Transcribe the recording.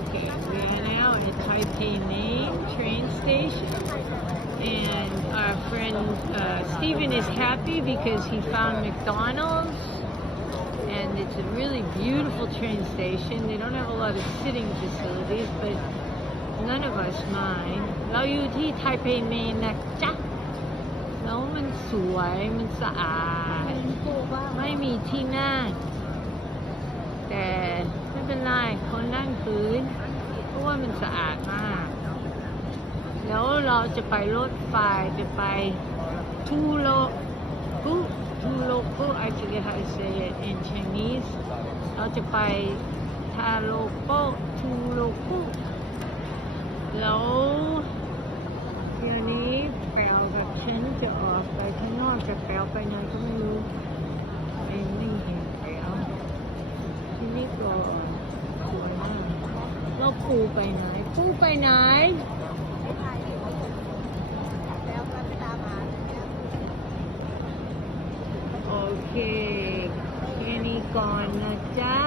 Okay, we are now at Taipei Main train station, and our friend Stephen is happy because he found McDonald's, and it's a really beautiful train station. They don't have a lot of sitting facilities, but none of us mind. เราอยู่ที่ Taipei Main นะจ๊ะแล้วมันสวยมันสะอาดไม่มีที่นั่งแต่ไม่เป็นไรคนนั่งพื้นเพราะว่ามันสะอาดมากแล้วเราจะไปรถไฟจะไปทูโลกุ I forget how to say it in Chinese เราจะไปทาโลโปทูโลกุแล้วเดี๋ยวนี้แปลกับฉันจะออกไปข้างนอกจะแปลไปไหนก็ไม่รู้ไม่เห็นแปลที่นี่ก็สวยมากแล้วปูไปไหนโอเคแค่นี้ก่อนนะจ๊ะ